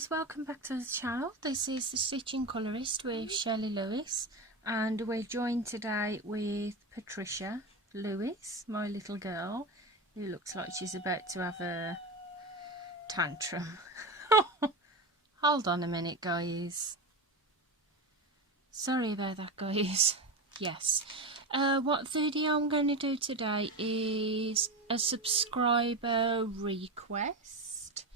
guys, welcome back to the channel. This is the Stitching Colourist with Shelley Lewis, and we're joined today with Patricia Lewis, my little girl, who looks like she's about to have a tantrum. Hold on a minute, guys. Sorry about that, guys. Yes. What video I'm going to do today is a subscriber request.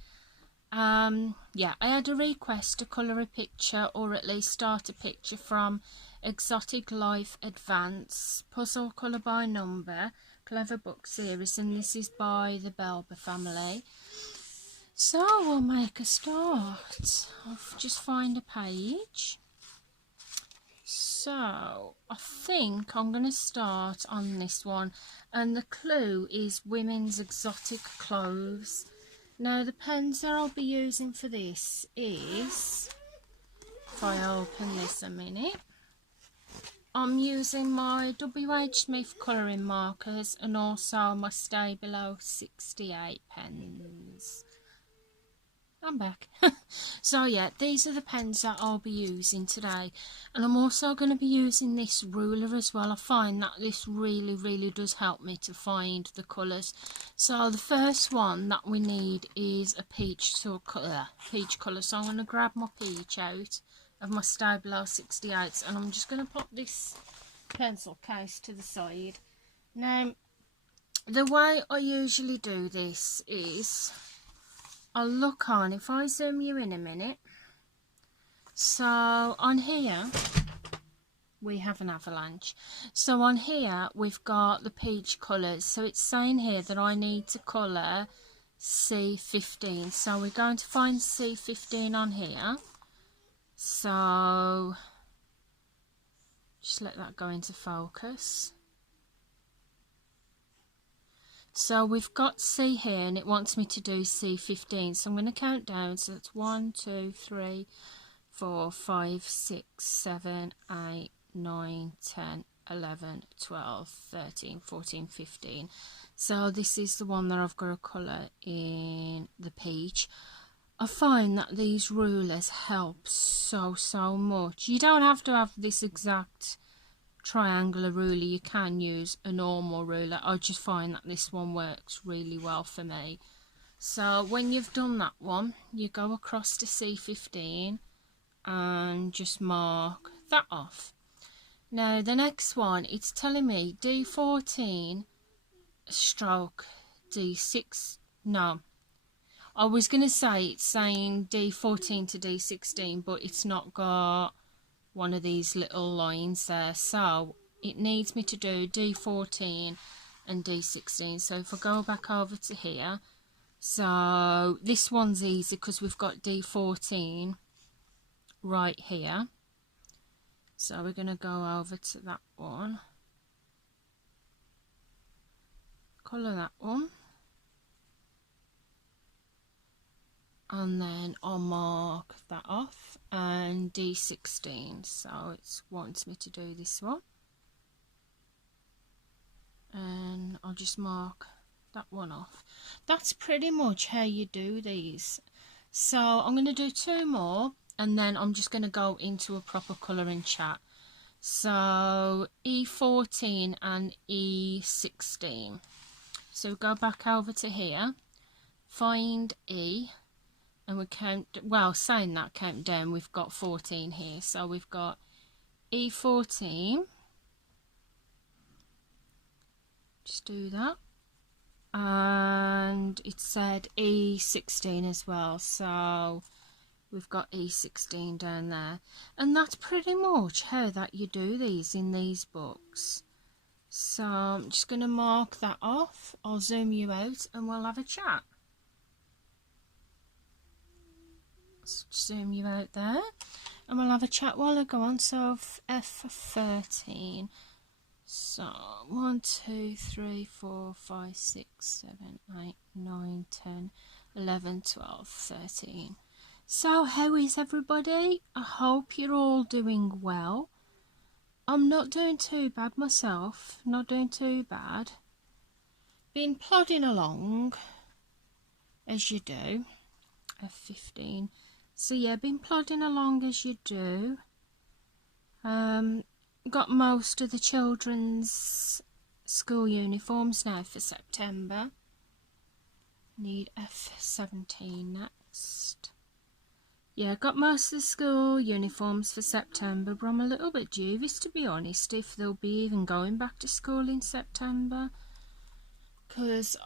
Yeah, I had a request to colour a picture, or at least start a picture, from Exotic Life Advance Puzzle Colour by Number Clever Book Series, and this is by the Belba family. So we'll make a start. I'll just find a page. So I think I'm going to start on this one, and the clue is women's exotic clothes. Now the pens that I'll be using for this is, if I open this a minute, I'm using my WH Smith colouring markers and also my Stay Below 68 pens. I'm back. So yeah, these are the pens that I'll be using today, and I'm also going to be using this ruler as well. I find that this really does help me to find the colours. So the first one that we need is a peach colour. So I'm going to grab my peach out of my Stay Below 68s, and I'm just going to pop this pencil case to the side. Now the way I usually do this is, I'll look on, if I zoom you in a minute. So on here we have an avalanche. So on here we've got the peach colours. So it's saying here that I need to colour C15. So we're going to find C15 on here. So just let that go into focus. So we've got C here, and it wants me to do C15. So I'm going to count down. So that's 1, 2, 3, 4, 5, 6, 7, 8, 9, 10, 11, 12, 13, 14, 15. So this is the one that I've got to colour in the peach. I find that these rulers help so much. You don't have to have this exact triangular ruler, you can use a normal ruler. I just find that this one works really well for me. So when you've done that one, you go across to C15 and just mark that off. Now the next one, it's telling me D14 stroke D6. No, I was going to say it's saying D14 to D16, but it's not got one of these little lines there, so it needs me to do D14 and D16. So if I go back over to here, so this one's easy because we've got D14 right here. So we're going to go over to that one, colour that one, and then I'll mark that off, and D16, so it wants me to do this one, and I'll just mark that one off. That's pretty much how you do these. So I'm going to do 2 more, and then I'm just going to go into a proper colouring chat. So E14 and E16. So go back over to here, find E, and we count, well, saying that, count down, we've got 14 here. So we've got E14, just do that, and it said E16 as well, so we've got E16 down there. And that's pretty much how that you do these in these books. So I'm just going to mark that off. I'll zoom you out and we'll have a chat. Zoom you out there and we'll have a chat while I go on. So F13, so 1, 2, 3, 4, 5, 6, 7, 8, 9, 10, 11, 12, 13. So how is everybody? I hope you're all doing well. I'm not doing too bad myself, not doing too bad. Been plodding along as you do. F15, So yeah, been plodding along as you do. Got most of the children's school uniforms now for September. Need F17 next. Yeah, got most of the school uniforms for September, but I'm a little bit dubious, to be honest, if they'll be even going back to school in September, because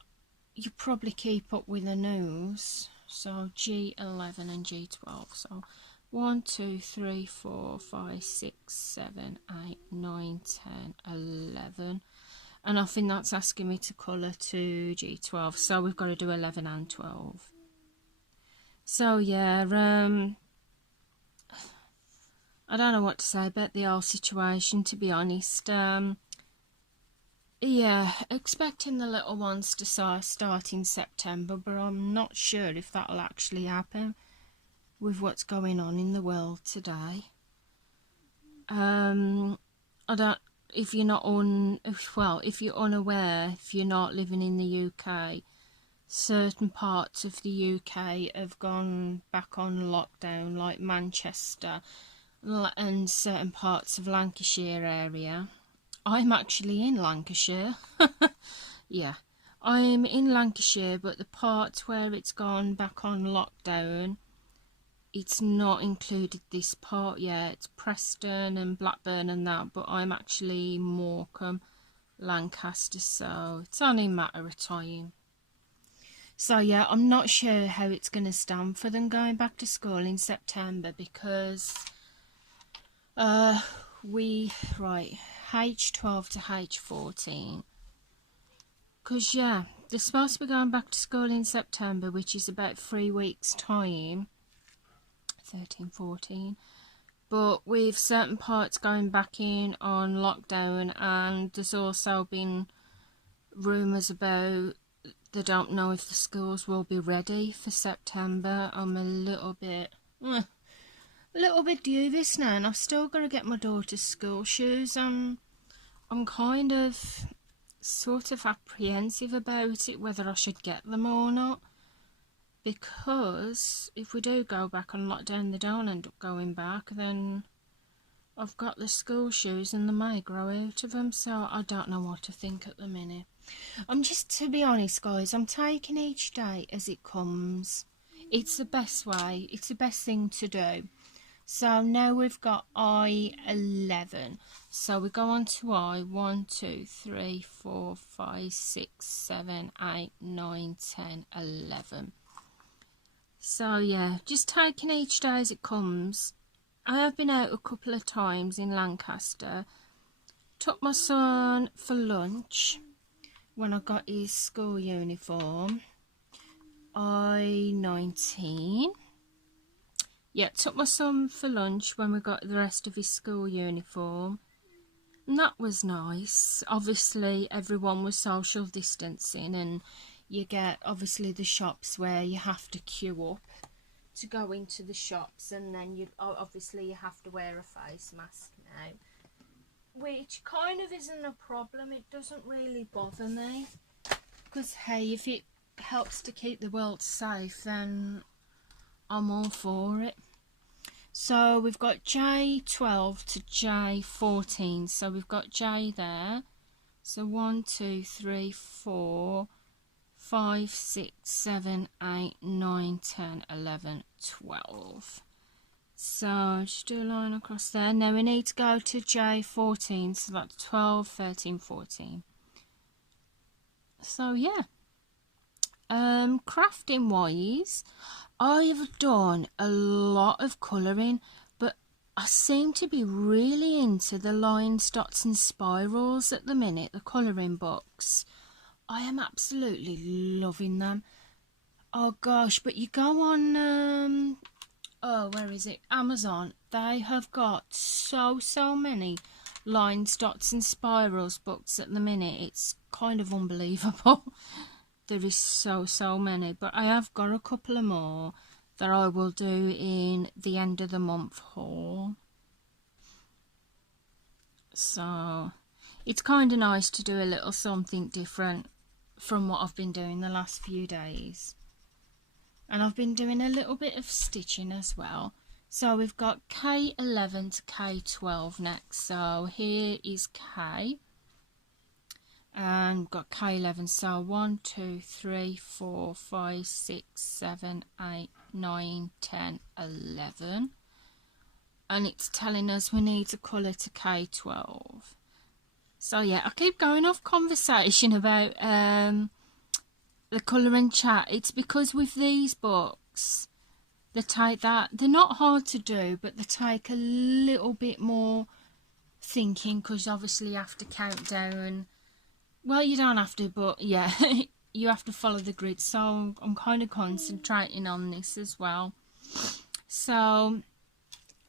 you probably keep up with the news. So G11 and G12. So 1, 2, 3, 4, 5, 6, 7, 8, 9, 10, 11. And I think that's asking me to colour to G12. So we've got to do 11 and 12. So yeah, I don't know what to say about the whole situation, to be honest. Yeah, expecting the little ones to start in September, but I'm not sure if that'll actually happen with what's going on in the world today. I don't. If you're not if you're unaware, if you're not living in the UK, certain parts of the UK have gone back on lockdown, like Manchester and certain parts of Lancashire area. I'm actually in Lancashire. Yeah, I'm in Lancashire, but the part where it's gone back on lockdown, it's not included this part yet. It's Preston and Blackburn and that, but I'm actually Morecambe, Lancaster, so it's only a matter of time. So yeah, I'm not sure how it's going to stand for them going back to school in September, because H12 to H14, because yeah, they're supposed to be going back to school in September, which is about 3 weeks time, 13, 14, but with certain parts going back in on lockdown, and there's also been rumours about they don't know if the schools will be ready for September. I'm a little bit dubious now, and I've still got to get my daughter's school shoes. I'm kind of sort of apprehensive about it, whether I should get them or not, because if we do go back on lockdown, they don't end up going back, then I've got the school shoes and they may grow out of them, so I don't know what to think at the minute. I'm just, to be honest guys, I'm taking each day as it comes. It's the best way, it's the best thing to do. So now we've got I11. So we go on to I, 1, 2, 3, 4, 5, 6, 7, 8, 9, 10, 11. So yeah, just taking each day as it comes. I have been out a couple of times in Lancaster. Took my son for lunch when I got his school uniform. I19. Yeah, took my son for lunch when we got the rest of his school uniform, and that was nice. Obviously everyone was social distancing, and you get obviously the shops where you have to queue up to go into the shops, and then you have to wear a face mask now, which kind of isn't a problem. It doesn't really bother me, because hey, if it helps to keep the world safe, then I'm all for it. So we've got J12 to J14, so we've got J there. So 1, 2, 3, 4, 5, 6, 7, 8, 9, 10, 11, 12. So just do a line across there. Now we need to go to J14, so that's 12, 13, 14. So yeah, crafting wise, I've done a lot of colouring, but I seem to be really into the lines, dots and spirals at the minute, the colouring books. I am absolutely loving them. Oh gosh, but you go on, where is it? Amazon. They have got so many lines, dots and spirals books at the minute. It's kind of unbelievable. There is so many, but I have got a couple of more that I will do in the end of the month haul. So it's kind of nice to do a little something different from what I've been doing the last few days. And I've been doing a little bit of stitching as well. So we've got K11 to K12 next. So here is K. And we've got K11. So 1, 2, 3, 4, 5, 6, 7, 8, 9, 10, 11. And it's telling us we need to colour to K12. So yeah, I keep going off conversation about the colour and chat. It's because with these books, they take that, they're not hard to do, but they take a little bit more thinking, because obviously you have to count down. Well, you don't have to, but yeah, you have to follow the grid. So I'm kind of concentrating on this as well. So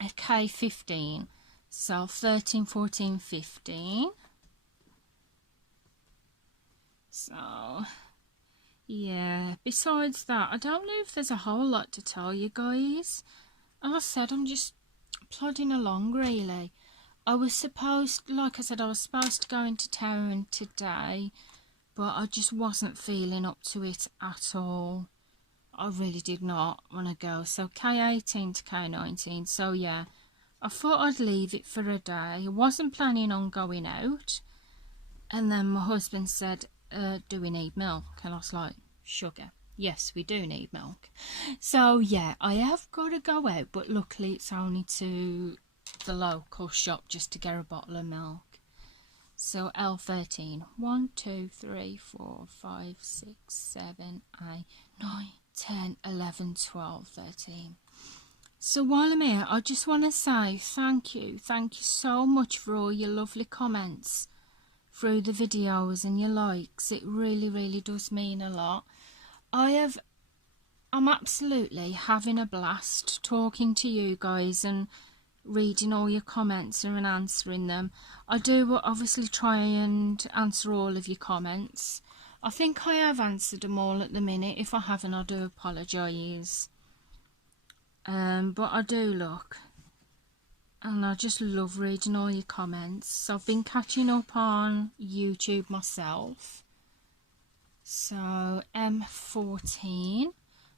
K15, so 13, 14, 15. So yeah, besides that, I don't know if there's a whole lot to tell you guys. As I said, I'm just plodding along really. I was supposed to go into town today, but I just wasn't feeling up to it at all. I really did not want to go. So K18 to K19. So yeah, I thought I'd leave it for a day. I wasn't planning on going out. And then my husband said, do we need milk? And I was like, sugar. Yes, we do need milk. So yeah, I have got to go out, but luckily it's only to the local shop just to get a bottle of milk. So L13, 1, 2, 3, 4, 5, 6, 7, 8, 9, 10, 11, 12, 13. So while I'm here, I just want to say thank you so much for all your lovely comments through the videos and your likes. It really does mean a lot. I'm absolutely having a blast talking to you guys and reading all your comments and answering them. I do obviously try and answer all of your comments. I think I have answered them all at the minute. If I haven't, I do apologise. But I do look, and I just love reading all your comments. I've been catching up on YouTube myself. So M14,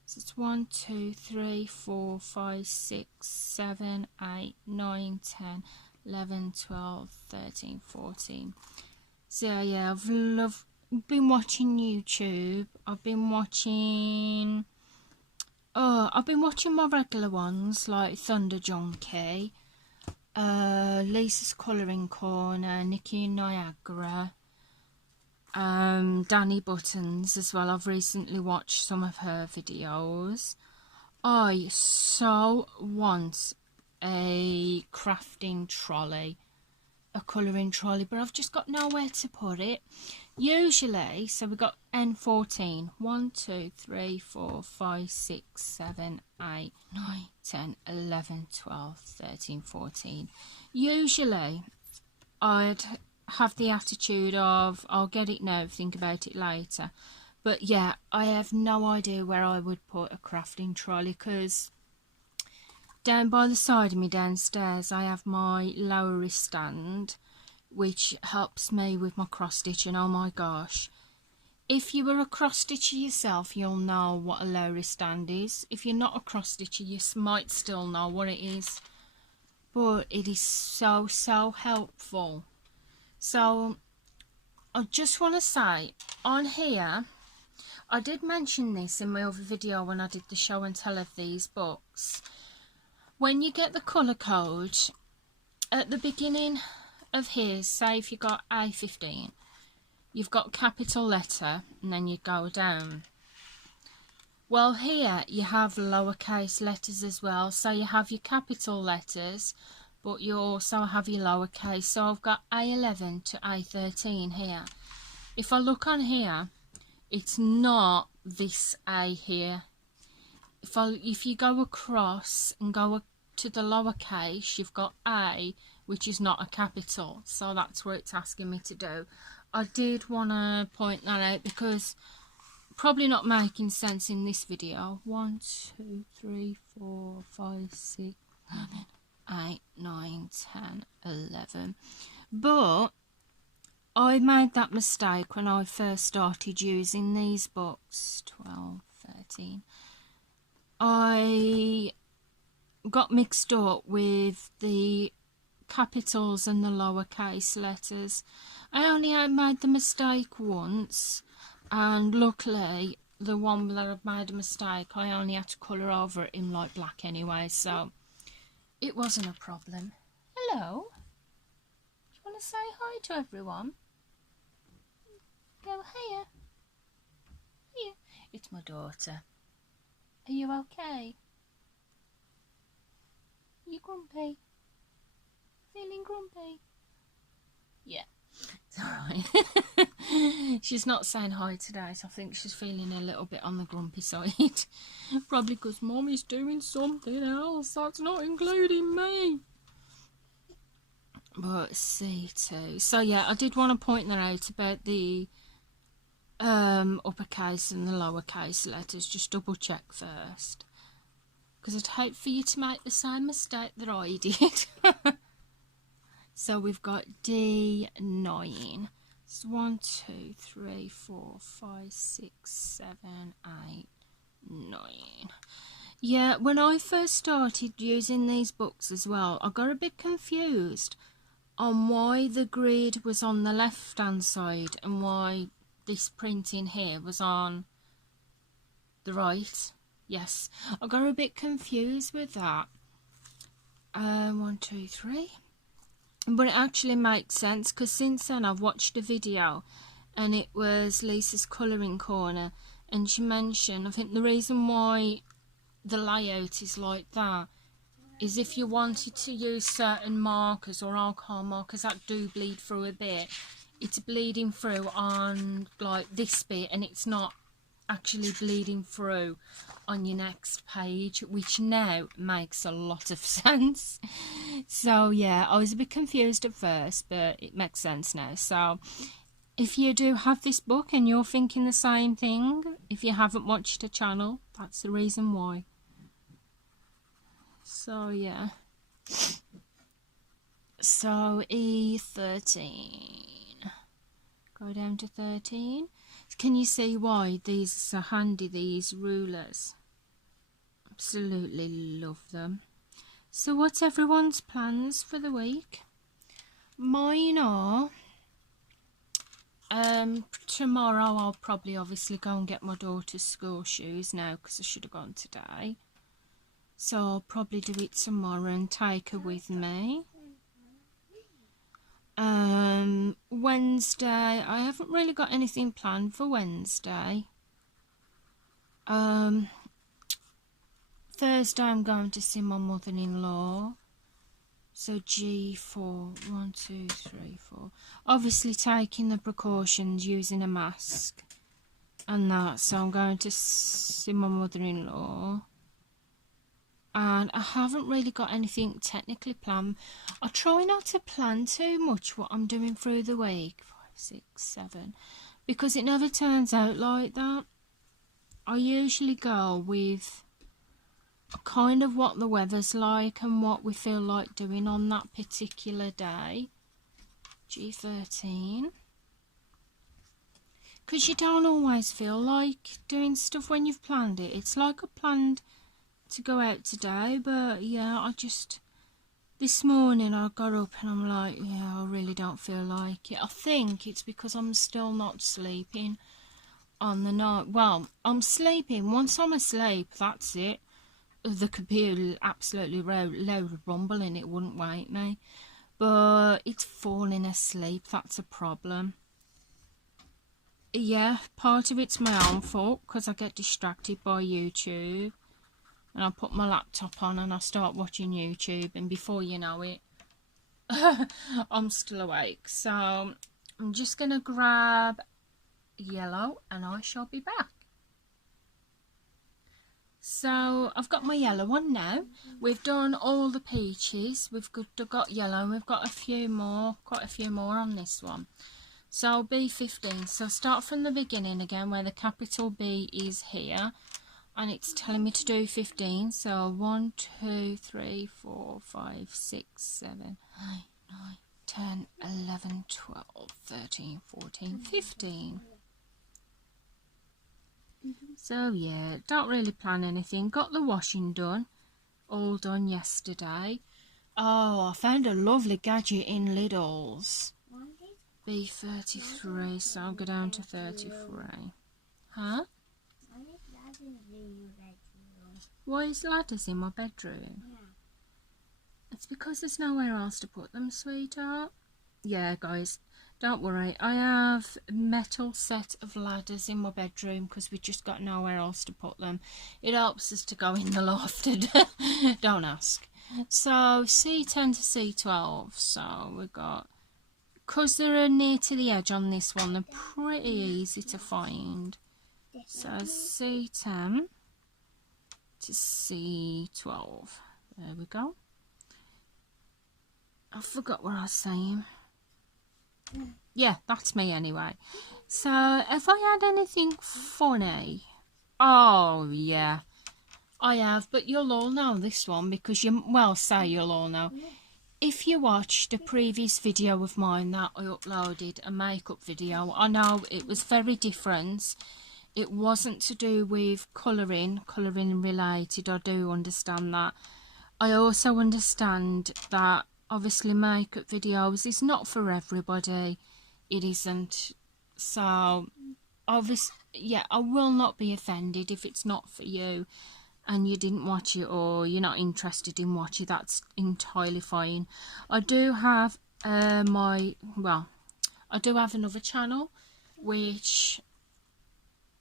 so it's 1, 2, 3, 4, 5, 6, 7, 8, 9, 10, 11, 12, 13, 14. So yeah, I've been watching YouTube. I've been watching my regular ones like Thunder Junkie, Lisa's Colouring Corner, Nikki and Niagara, Danny Buttons as well. I've recently watched some of her videos. I so want a crafting trolley, a colouring trolley, but I've just got nowhere to put it. Usually, so we've got N14, 1, 2, 3, 4, 5, 6, 7, 8, 9, 10, 11, 12, 13, 14. Usually, I'd have the attitude of, I'll get it now, think about it later. But yeah, I have no idea where I would put a crafting trolley, because down by the side of me downstairs I have my lowery stand, which helps me with my cross stitching. Oh my gosh, if you were a cross stitcher yourself, you'll know what a lowery stand is. If you're not a cross stitcher, you might still know what it is, but it is so helpful. So I just want to say on here, I did mention this in my other video when I did the show and tell of these books. When you get the colour code at the beginning of here, say if you got A15, you've got capital letter and then you go down. Well, here you have lowercase letters as well, so you have your capital letters, but you also have your lowercase. So I've got A11 to A13 here. If I look on here, it's not this A here. If you go across and go to the lowercase, you've got A, which is not a capital, so that's what it's asking me to do. I did want to point that out because probably not making sense in this video. 1, 2, 3, 4, 5, 6, 7, 8, 9, 10, 11. But I made that mistake when I first started using these books. 12, 13. I got mixed up with the capitals and the lowercase letters. I only had made the mistake once, and luckily the one that I've made a mistake, I only had to colour over it in light black anyway, so it wasn't a problem. Hello. Do you want to say hi to everyone? Go here. Here. It's my daughter. Are you okay? Are you grumpy? Feeling grumpy? Yeah, it's alright. She's not saying hi today, so I think she's feeling a little bit on the grumpy side. Probably because Mommy's doing something else that's not including me. But C2. So yeah, I did want to point that out about the uppercase and the lowercase letters. Just double check first, because I'd hate for you to make the same mistake that I did. So we've got D9. It's 1, 2, 3, 4, 5, 6, 7, 8, 9. Yeah, when I first started using these books as well, I got a bit confused on why the grid was on the left hand side and why this printing here was on the right. Yes, I got a bit confused with that. 1, 2, 3. But it actually makes sense, because since then I've watched a video and it was Lisa's colouring corner, and she mentioned, I think the reason why the layout is like that is if you wanted to use certain markers or alcohol markers that do bleed through a bit, it's bleeding through on like this bit and it's not actually bleeding through on your next page, which now makes a lot of sense. So yeah, I was a bit confused at first, but it makes sense now. So if you do have this book and you're thinking the same thing, if you haven't watched the channel, that's the reason why. So yeah, so E13, go down to 13. Can you see why these are handy, these rulers? Absolutely love them. So what's everyone's plans for the week? Mine are, tomorrow I'll probably obviously go and get my daughter's school shoes now, because I should have gone today. So I'll probably do it tomorrow and take her with me. Wednesday, I haven't really got anything planned for Wednesday. Thursday I'm going to see my mother-in-law. So G4, 1, 2, 3, 4. Obviously taking the precautions, using a mask and that. So I'm going to see my mother-in-law. And I haven't really got anything technically planned. I try not to plan too much what I'm doing through the week. 5, 6, 7. Because it never turns out like that. I usually go with kind of what the weather's like and what we feel like doing on that particular day. G13. Because you don't always feel like doing stuff when you've planned it. It's like I planned to go out today, but yeah, I just, this morning I got up and I'm like, yeah, I really don't feel like it. I think it's because I'm still not sleeping on the night. Well, I'm sleeping. Once I'm asleep, that's it. The computer absolutely loud rumbling, it wouldn't wake me. But it's falling asleep, that's a problem. Yeah, part of it's my own fault because I get distracted by YouTube. And I put my laptop on and I start watching YouTube, and before you know it, I'm still awake. So I'm just going to grab yellow and I shall be back. So I've got my yellow one now. We've done all the peaches. We've got yellow, and we've got a few more, quite a few more on this one. So B15. So start from the beginning again, where the capital B is here. And it's telling me to do 15, so 1, 2, 3, 4, 5, 6, 7, 8, 9, 10, 11, 12, 13, 14, 15. So yeah, don't really plan anything. Got the washing done, all done yesterday. Oh, I found a lovely gadget in Lidl's. B33, so I'll go down to 33. Huh? Why is ladders in my bedroom? Yeah. It's because there's nowhere else to put them, sweetheart. Yeah, guys, don't worry. I have a metal set of ladders in my bedroom because we just got nowhere else to put them. It helps us to go in the loft. Don't ask. So C10 to C12. So we've got, because they're near to the edge on this one, they're pretty easy to find. So C10 to C12. There we go. I forgot what I was saying. Yeah, that's me anyway. So, have I had anything funny? Oh, yeah. I have, but you'll all know this one because you'll all know. If you watched a previous video of mine that I uploaded, a makeup video, I know it was very different. It wasn't to do with colouring related, I do understand that. I also understand that obviously makeup videos is not for everybody. It isn't. So, obviously, yeah, I will not be offended if it's not for you and you didn't watch it or you're not interested in watching. That's entirely fine. I do have I do have another channel which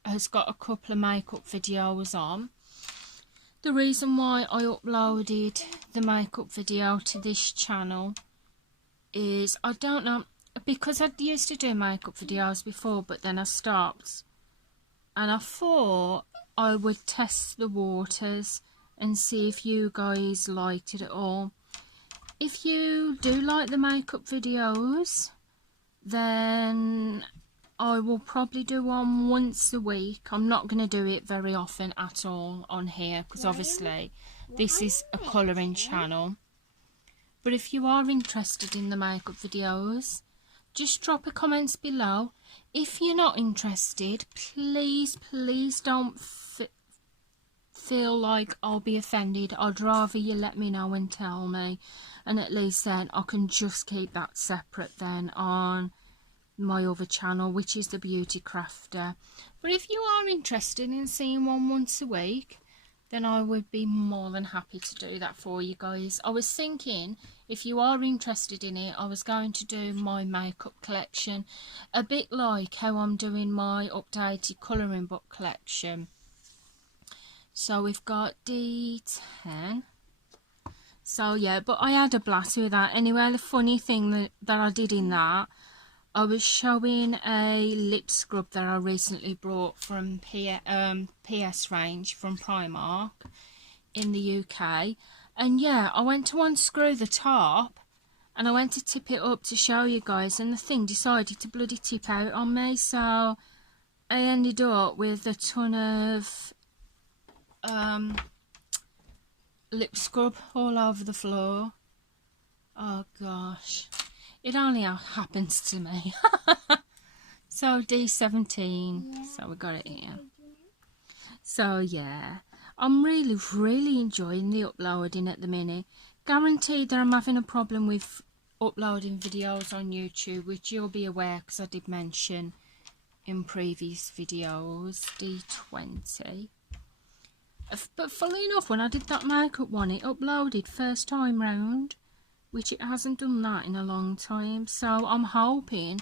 has got a couple of makeup videos on. The reason why I uploaded the makeup video to this channel is, I don't know, because I used to do makeup videos before, but then I stopped. And I thought I would test the waters and see if you guys liked it at all. If you do like the makeup videos, then I will probably do one once a week. I'm not going to do it very often at all on here because obviously this is a colouring channel. But if you are interested in the makeup videos, just drop a comments below. If you're not interested, please don't feel like I'll be offended. I'd rather you let me know and tell me, and at least then I can just keep that separate then on my other channel, which is the Beauty Crafter. But if you are interested in seeing one once a week, then I would be more than happy to do that for you guys. I was thinking, if you are interested in it, I was going to do my makeup collection, a bit like how I'm doing my updated colouring book collection. So we've got D10. So yeah, but I had a blast with that. Anyway, the funny thing that I did in that, I was showing a lip scrub that I recently brought from PS range from Primark in the UK. And yeah, I went to unscrew the top and I went to tip it up to show you guys, and the thing decided to bloody tip out on me. So I ended up with a ton of lip scrub all over the floor. Oh gosh. It only happens to me. So D17. Yeah. So we got it here. So yeah, I'm really enjoying the uploading at the minute. Guaranteed that I'm having a problem with uploading videos on YouTube, which you'll be aware because I did mention in previous videos. D20. But funnily enough, when I did that makeup one, it uploaded first time round, which it hasn't done that in a long time. So I'm hoping,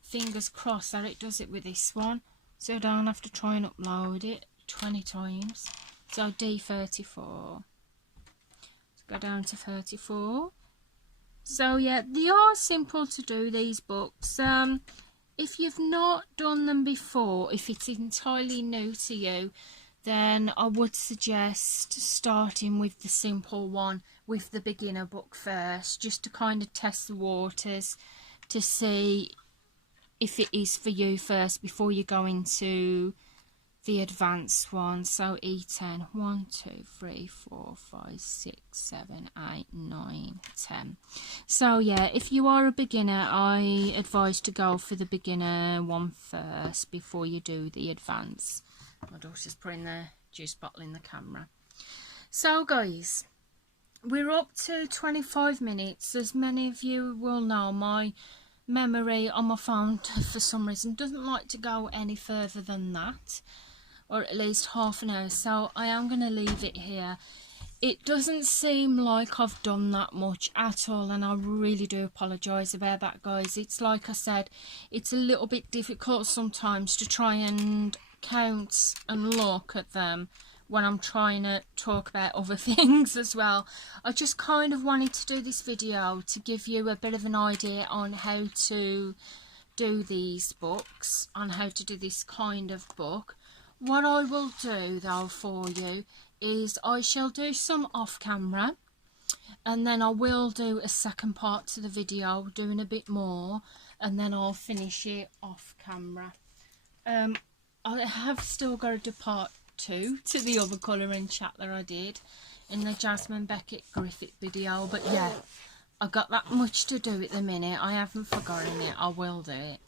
fingers crossed, that it does it with this one, so I don't have to try and upload it 20 times. So D34. Let's go down to 34. So yeah, they are simple to do, these books. If you've not done them before, if it's entirely new to you, then I would suggest starting with the simple one, with the beginner book first, just to kind of test the waters to see if it is for you first before you go into the advanced one. So E10, 1, 2, 3, 4, 5, 6, 7, 8, 9, 10. So yeah, if you are a beginner, I advise to go for the beginner one first before you do the advanced. My daughter's putting the juice bottle in the camera. So guys, we're up to 25 minutes. As many of you will know, my memory on my phone for some reason doesn't like to go any further than that, or at least half an hour, so I am going to leave it here. It doesn't seem like I've done that much at all, and I really do apologise about that, guys. It's like I said, it's a little bit difficult sometimes to try and count and look at them when I'm trying to talk about other things as well. I just kind of wanted to do this video to give you a bit of an idea on how to do these books, on how to do this kind of book. What I will do though for you is I shall do some off camera, and then I will do a second part to the video doing a bit more, and then I'll finish it off camera. I have still got to do part 2 to the other colouring chat that I did in the Jasmine Beckett Griffith video, but yeah, I got that much to do at the minute. I haven't forgotten it. I will do it.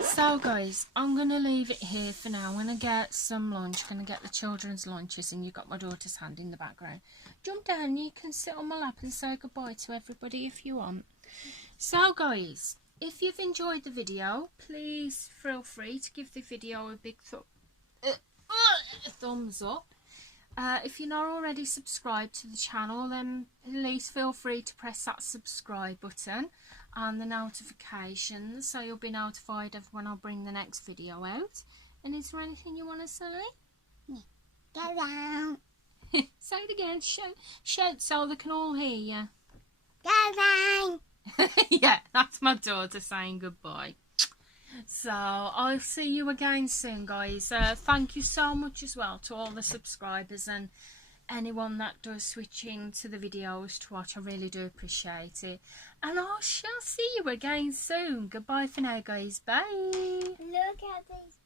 So guys, I'm going to leave it here for now. I'm going to get some lunch. I'm going to get the children's lunches, and you've got my daughter's hand in the background. Jump down, you can sit on my lap and say goodbye to everybody if you want. So guys, if you've enjoyed the video, please feel free to give the video a big thumbs up. If you're not already subscribed to the channel, then please feel free to press that subscribe button and the notifications, so you'll be notified of when I bring the next video out. And is there anything you want to say? Go down. Say it again. Shout so they can all hear you. Go down. Yeah, that's my daughter saying goodbye. So I'll see you again soon, guys. Thank you so much as well to all the subscribers and anyone that does switch into the videos to watch. I really do appreciate it, and I shall see you again soon. Goodbye for now, guys. Bye. Look at these